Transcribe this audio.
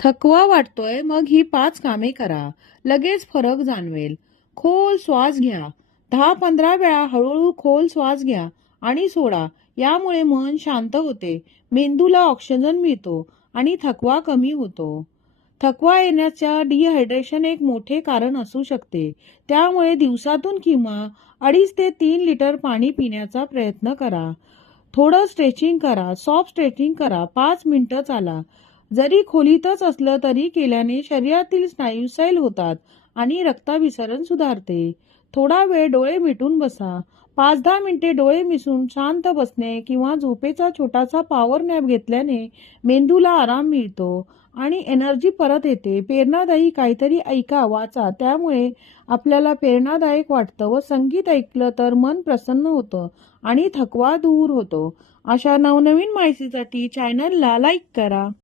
थकवा वाटतोय, मग ही 5 कामे करा. लगेच फरक जाणवेल. खोल श्वास घ्या. 10-15 वेळा हळूहळू खोल श्वास घ्या आणि सोडा. यामुळे मन शांत होते, मेंदूला ऑक्सिजन मिळतो आणि थकवा कमी होतो. थकवा येण्याच्या डिहायड्रेशन एक मोठे कारण असू शकते. त्यामुळे दिवसातून किंवा 2.5 ते 3 लिटर पाणी पिण्याचा प्रयत्न करा. थोडं स्ट्रेचिंग करा. सॉफ्ट स्ट्रेचिंग करा. 5 मिनिटं चाला. जरी खोलीतच असलं तरी केल्याने शरीरातील स्नायू सैल होतात आणि रक्ताभिसरण सुधारते. थोडा वेळ डोळे मिटून बसा. 5-10 मिनिटे डोळे मिसून शांत बसणे किंवा झोपेचा छोटासा पॉवर नॅप घेतल्याने मेंदूला आराम मिळतो आणि एनर्जी परत येते. प्रेरणादायी काहीतरी ऐका, वाचा. त्यामुळे आपल्याला प्रेरणादायक वाटतं व संगीत ऐकलं तर मन प्रसन्न होतं आणि थकवा दूर होतो. अशा नवनवीन माहितीसाठी चॅनलला लाईक करा.